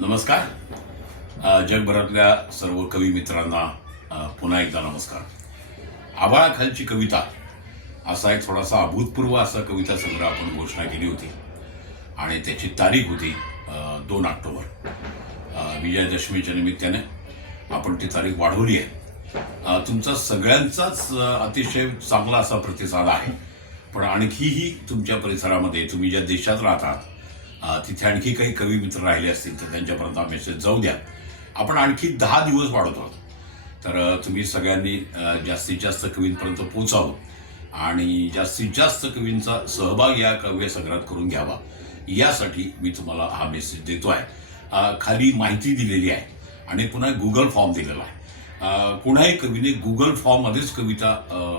नमस्कार. जगभरातल्या सर्व कवी मित्रांना पुन्हा एकदा नमस्कार. आभाळाखालची कविता असा एक थोडासा अभूतपूर्व असा कविता संग्रह आपण घोषणा केली होती आणि त्याची तारीख होती 2 ऑक्टोबर. विजयादशमीच्या निमित्ताने आपण ती तारीख वाढवली आहे. तुमचा सगळ्यांचाच अतिशय चांगला असा प्रतिसाद आहे. पण आणखीही तुमच्या परिसरामध्ये तुम्ही ज्या देशात राहतात तिथे आणखी काही कवी मित्र राहिले असतील तर त्यांच्यापर्यंत हा मेसेज जाऊ द्या. आपण आणखी 10 दिवस वाढवतो. तर तुम्ही सगळ्यांनी जास्तीत जास्त कवींपर्यंत पोहोचावं आणि जास्तीत जास्त कवींचा सहभाग या काव्य संग्रहात करून घ्यावा यासाठी मी तुम्हाला हा मेसेज देतो आहे. खाली माहिती दिलेली आहे आणि पुन्हा गुगल फॉर्म दिलेला आहे. कुणाही कवीने गुगल फॉर्ममध्येच कविता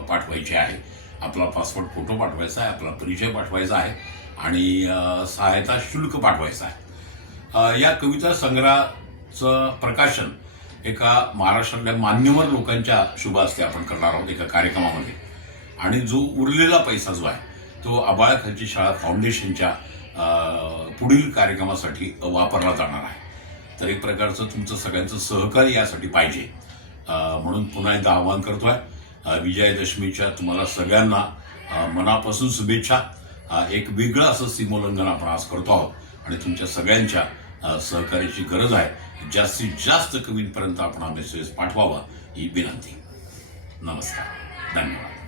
पाठवायची आहे. आपला पासपोर्ट फोटो पाठवायचा आहे, आपला परिचय पाठवायचा आहे आणि सहायता शुल्क पाठवायचं आहे. या कविता संग्रहाचं प्रकाशन एका महाराष्ट्रातल्या मान्यवर लोकांच्या शुभ हस्ते आपण करणार आहोत एका कार्यक्रमामध्ये आणि जो उरलेला पैसा जो आहे तो आभाळाखालची शाळा फाउंडेशनच्या पुढील कार्यक्रमासाठी वापरला जाणार आहे. तर एक प्रकारचं तुमचं सगळ्यांचं सहकार्य यासाठी पाहिजे म्हणून पुन्हा एकदा आवाहन करतोय. विजयादशमीच्या तुम्हाला सगळ्यांना मनापासून शुभेच्छा. एक वेगळं असं सीमोल्लंघन आपण आज करतो आहोत आणि तुमच्या सगळ्यांच्या सहकार्याची गरज आहे. जास्तीत जास्त कवींपर्यंत आपण हा मेसेज पाठवावा ही विनंती. नमस्कार, धन्यवाद.